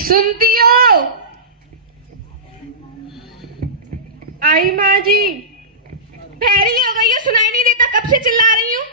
सुनती हो? आई माँ जी। बहरी हो गई हो, सुनाई नहीं देता? कब से चिल्ला रही हूँ।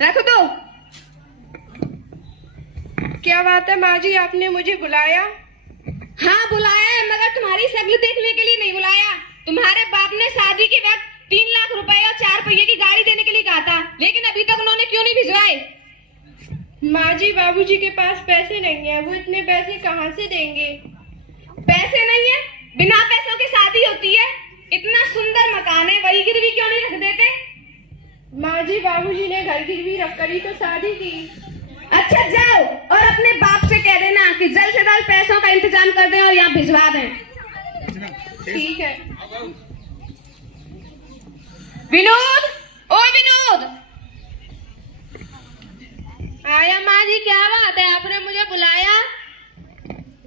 रख दो। क्या बात है माँ जी, आपने मुझे बुलाया? हाँ बुलाया है, मगर तुम्हारी शक्ल देखने के लिए नहीं बुलाया। तुम्हारे बाप ने शादी के वक्त 3 लाख रुपए और 4 पहिए की गाड़ी देने के लिए कहा था, लेकिन अभी तक उन्होंने क्यों नहीं भिजवाए? माँ जी, बाबूजी के पास पैसे नहीं है, वो इतने पैसे कहाँ से देंगे? पैसे नहीं है? बिना पैसों की शादी होती है? इतना सुंदर मकान है, वही गिरवी क्यों नहीं रख देते? माँ जी, बाबूजी ने घर गिरवी रखकर ही तो शादी की। अच्छा जाओ और अपने बाप से कह देना कि जल्द से जल्द पैसों का इंतजाम कर दें और यहाँ भिजवा दें। ठीक है। विनोद, ओ विनोद। आया माँ जी, क्या बात है, आपने मुझे बुलाया?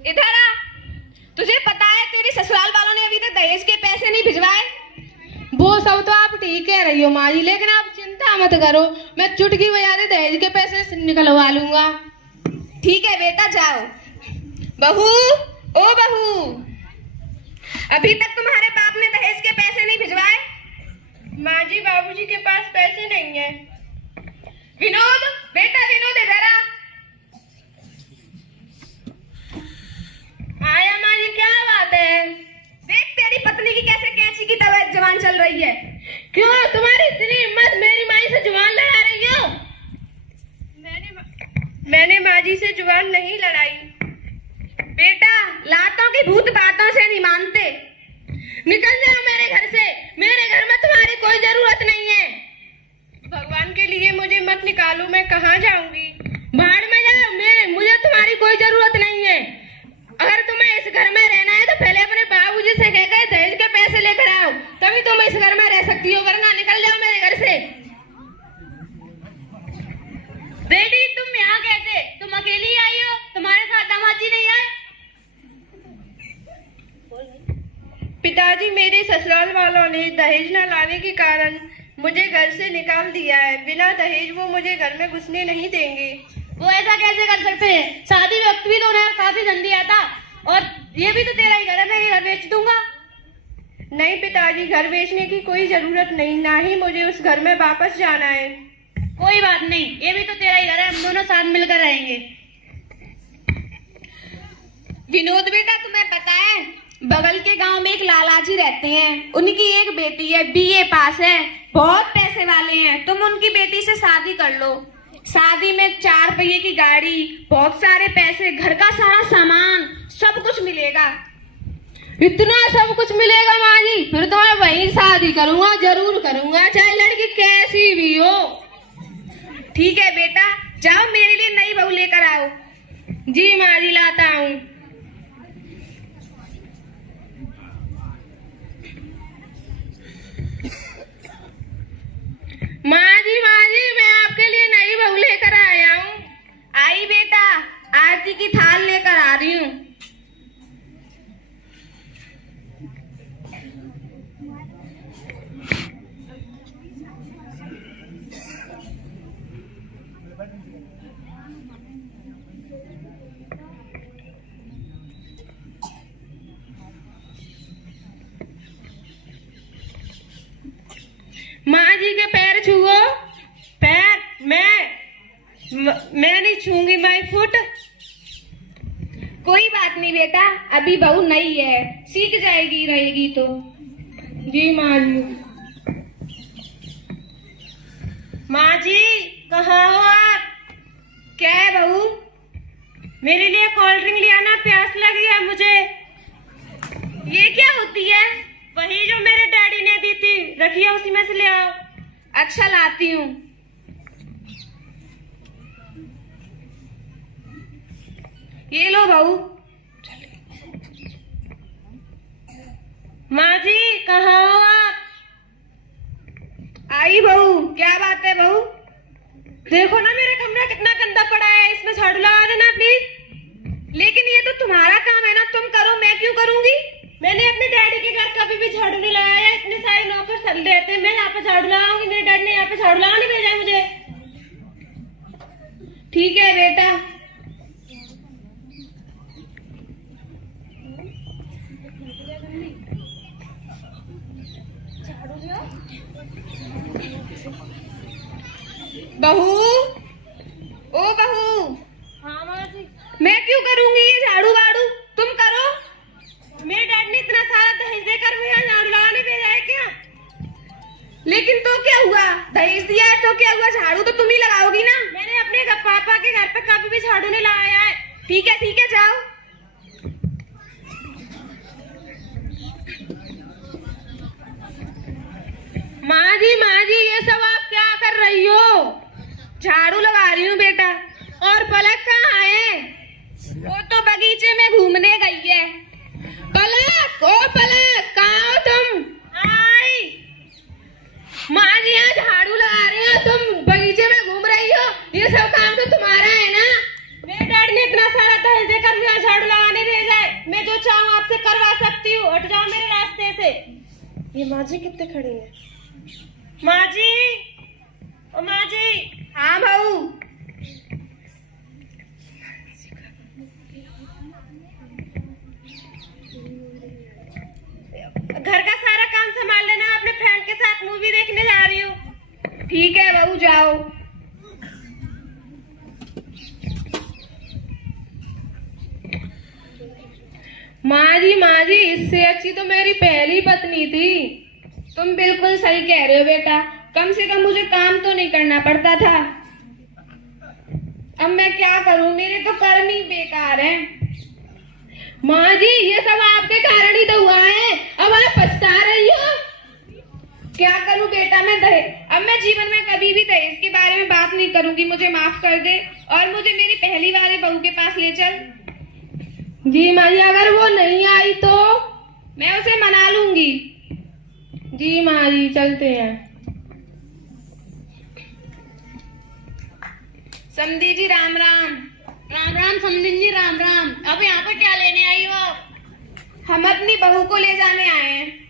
इधर आ। तुझे पता है तेरी ससुराल वालों ने अभी तक दहेज के पैसे नहीं भिजवाए? वो सब तो आप ठीक कह रही हो माँ जी, लेकिन आप चिंता मत करो, मैं चुटकी बजा दे दहेज के पैसे निकलवा लूंगा। ठीक है बेटा, जाओ। बहू, ओ बहू, अभी तक तुम्हारे बाप ने दहेज के पैसे नहीं भिजवाए? माँ जी, बाबूजी के पास पैसे नहीं है। विनोद, बेटा विनोद, इधर आ। आया माँ जी, क्या बात है? देख तेरी पत्नी की कैसे कैंची की तरह जवान चल रही है। क्यों तुम्हारी इतनी हिम्मत, मेरी माँ से जुबान लड़ा रही हो? मैंने माँ जी से जुबान नहीं लड़ाई। बेटा, लातों की भूत बातों से नहीं मानते। निकल जाओ मेरे घर से, मेरे घर में तुम्हारी कोई जरूरत नहीं है। भगवान के लिए मुझे मत निकालो, मैं कहाँ जाऊंगी? बाहर में जाओ, मुझे तुम्हारी कोई जरूरत नहीं है। अगर तुम्हें इस घर में रहना है तो पहले अपने बाबूजी से कहकर दहेज के पैसे लेकर आओ, तभी तुम इस घर में रह सकती हो, वरना निकल जाओ मेरे घर से। बेटी, तुम यहाँ कैसे? तुम अकेली आई हो? तुम्हारे साथ दामाद जी नहीं आए? पिताजी, मेरे ससुराल वालों ने दहेज न लाने के कारण मुझे घर से निकाल दिया है। बिना दहेज वो मुझे घर में घुसने नहीं देंगे। वो ऐसा कैसे कर सकते हैं? शादी वक्त भी तो उन्हें काफी धन दिया था, और ये भी तो तेरा ही घर है, मैं ये घर बेच दूंगा। नहीं पिताजी, घर बेचने की कोई जरूरत नहीं, ना ही मुझे उस घर में वापस जाना है। कोई बात नहीं, ये भी तो तेरा ही घर है, हम दोनों साथ मिलकर रहेंगे। विनोद बेटा, तुम्हें पता है बगल के गांव में एक लालाजी रहते हैं, उनकी एक बेटी है, बीए पास है, बहुत पैसे वाले हैं। तुम उनकी बेटी से शादी कर लो। शादी में 4 पहिए की गाड़ी, बहुत सारे पैसे, घर का सारा सामान, सब कुछ मिलेगा। इतना सब कुछ मिलेगा माँ जी? फिर तो मैं वहीं शादी करूंगा, जरूर करूंगा, चाहे लड़की कैसी भी हो। ठीक है बेटा, जाओ मेरे लिए नई बहू लेकर आओ। जी माँ जी, लाता हूँ। माँ जी, मैं आपके लिए नई बहू लेकर आया हूँ। आई बेटा, आरती की थाल लेकर आ रही हूँ। माँ जी के पैर छुओ। पैर? मैं नहीं छूंगी, माई फुट। कोई बात नहीं बेटा, अभी बहू नई है, सीख जाएगी, रहेगी तो। जी माँ जी। माँ जी, कहाँ हो आप? क्या है बहू? मेरे लिए कोल्ड ड्रिंक ले आना, प्यास लगी है मुझे। ये क्या होती है? वही जो मेरे डैडी ने दी थी, रखिए उसी में से ले आओ। अच्छा, लाती हूँ। ये लो बहू। माँ जी, कहाँ हो आप? आई बहू। क्या बात है बहू? देखो ना मेरा कमरा कितना गंदा पड़ा है, इसमें झाड़ू लगा देना प्लीज। लेकिन ये तो तुम्हारा काम है ना, तुम करो, मैं क्यों करूंगी? मैंने अपने डैडी के घर कभी भी झाड़ू नहीं लगाया, इतने सारे नौकर चल रहते हैं, मैं यहाँ पे झाड़ू लगाऊंगी? मेरे डैडी ने यहाँ पे झाड़ू लगाने भेजा है मुझे। ठीक है बेटा। ओ बहू। हाँ माँ जी। मैं क्यों करूंगी ये झाड़ू वाड़ू, तुम करो। मेरे डैड ने इतना सारा दहेज देकर मुझे झाड़ू लगाने भेजा है क्या? लेकिन तो क्या हुआ, दहेज दिया है तो क्या हुआ, झाड़ू तो तुम ही लगाओगी ना। मैंने अपने पापा के घर पे कभी भी झाड़ू नहीं लगाया है। ठीक है जाओ। माँ जी ये सब आप क्या कर रही हो? झाड़ू लगा रही हूँ बेटा। और पलक कहाँ है? वो तो बगीचे में घूमने गई है। पलक, ओ पलक, कहाँ हो तुम? आई। माँ जी यहाँ झाड़ू लगा रही हो, तुम बगीचे में घूम रही हो, ये सब काम तो तुम्हारा है ना? मेरे डैड ने इतना सारा दहेज देकर मुझे झाड़ू लगाने भेजा है। मैं जो चाहूँ आपसे करवा सकती हूँ, हट जाओ मेरे रास्ते से। ये माँ जी कितने खड़ी है? माँ जी, ओ माँ जी। हाँ बहू। घर का सारा काम संभाल लेना, अपने फ्रेंड के साथ मूवी देखने जा रही हूँ। ठीक है बहू, जाओ। माँ जी इससे अच्छी तो मेरी पहली पत्नी थी। तुम बिल्कुल सही कह रहे हो बेटा, कम से कम मुझे काम तो नहीं करना पड़ता था। अब मैं क्या करूं, मेरे तो कर्म ही बेकार हैं। माँ जी ये सब आपके कारण ही तो हुआ है, अब आप पछता रही हो। क्या करूं बेटा मैं अब मैं जीवन में कभी भी दहेज के बारे में बात नहीं करूंगी, मुझे माफ कर दे और मुझे मेरी पहली वाली बहू के पास ले चल। जी माँ जी, अगर वो नहीं आई तो? मैं उसे मना लूंगी। जी माँ जी, चलते हैं। समधी जी राम राम। राम राम समधिन जी, राम राम। अब यहाँ पर क्या लेने आई हो? हम अपनी बहू को ले जाने आए हैं।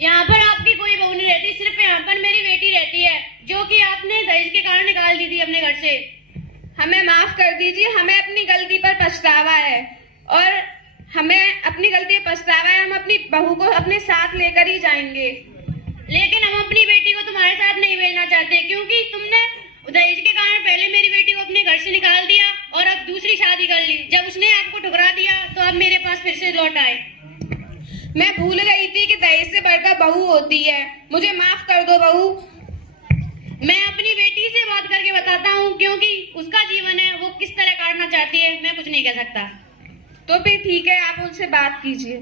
यहाँ पर आपकी कोई बहू नहीं रहती, सिर्फ यहाँ पर मेरी बेटी रहती है, जो कि आपने दहेज के कारण निकाल दी थी अपने घर से। हमें माफ कर दीजिए, हमें अपनी गलती पर पछतावा है और हमें अपनी गलती पर पछतावा है। हम अपनी बहू को अपने साथ लेकर ही जाएंगे। लेकिन हम अपनी बेटी को तुम्हारे साथ नहीं भेजना चाहते, क्योंकि तुमने दहेज के कारण पहले मेरी बेटी को अपने घर से निकाल दिया और अब दूसरी शादी कर ली। जब उसने आपको ठुकरा दिया तो अब मेरे पास फिर से लौट आए। मैं भूल गई थी कि दहेज से बढ़कर बहू होती है, मुझे माफ कर दो बहू। मैं अपनी बेटी से बात करके बताता हूँ, क्योंकि उसका जीवन है, वो किस तरह काटना चाहती है मैं कुछ नहीं कह सकता। तो फिर ठीक है, आप उनसे बात कीजिए।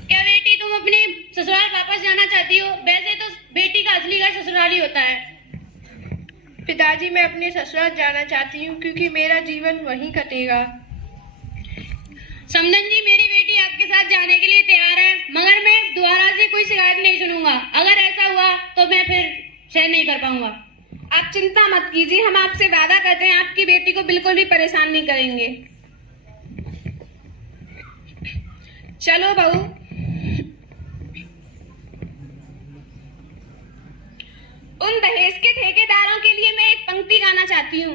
क्या बेटी तुम अपने ससुराल वापस जाना चाहती हो? वैसे तो बेटी का असली घर ससुराल ही होता है। पिताजी मैं अपने ससुराल जाना चाहती हूँ, क्योंकि मेरा जीवन वहीं कटेगा। समधन जी, मेरी बेटी आपके साथ जाने के लिए तैयार है, मगर मैं दोबारा से कोई शिकायत नहीं सुनूंगा। अगर ऐसा हुआ तो मैं फिर सहन नहीं कर पाऊंगा। आप चिंता मत कीजिए, हम आपसे वादा करते हैं आपकी बेटी को बिल्कुल भी परेशान नहीं करेंगे। चलो बहू। उन दहेज के ठेकेदारों के लिए मैं एक पंक्ति गाना चाहती हूँ।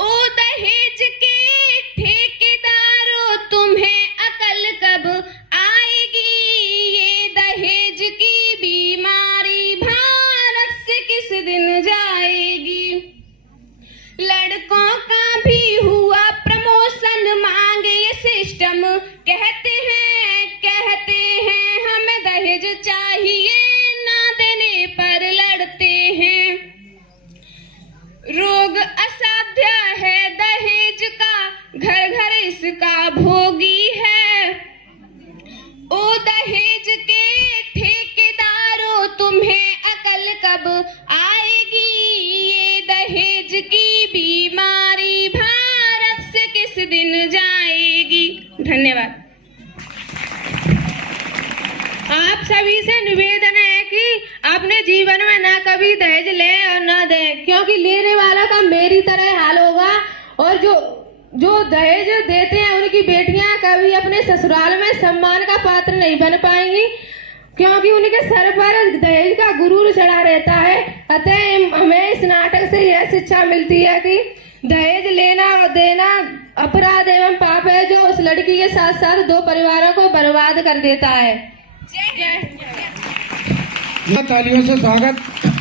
ओ दहेज के ठेकेदारों, तुम्हें अकल कब आएगी? ये दहेज की बीमारी भारत से किस दिन जाएगी? लड़कों का भी हुआ प्रमोशन, मांगे ये सिस्टम, कहते हैं हमें दहेज चाहिए, ना देने पर लड़ते हैं। रोग असाध्य है दहेज का, घर घर इसका भोगी है। ओ दहेज के ठेकेदारों, तुम्हें अकल कब आएगी? ये दहेज की बीमारी भारत से किस दिन जाएगी? धन्यवाद। आप सभी से निवेदन है कि अपने जीवन में ना कभी दहेज ले और ना दे, क्योंकि लेने वालों का मेरी तरह हाल होगा और जो दहेज देते हैं उनकी बेटियां कभी अपने ससुराल में सम्मान का पात्र नहीं बन पाएंगी, क्योंकि उनके सर पर दहेज का गुरूर चढ़ा रहता है। अतः हमें इस नाटक से यह शिक्षा मिलती है कि दहेज लेना और देना अपराध एवं पाप है, जो उस लड़की के साथ साथ दो परिवारों को बर्बाद कर देता है। तालियों से स्वागत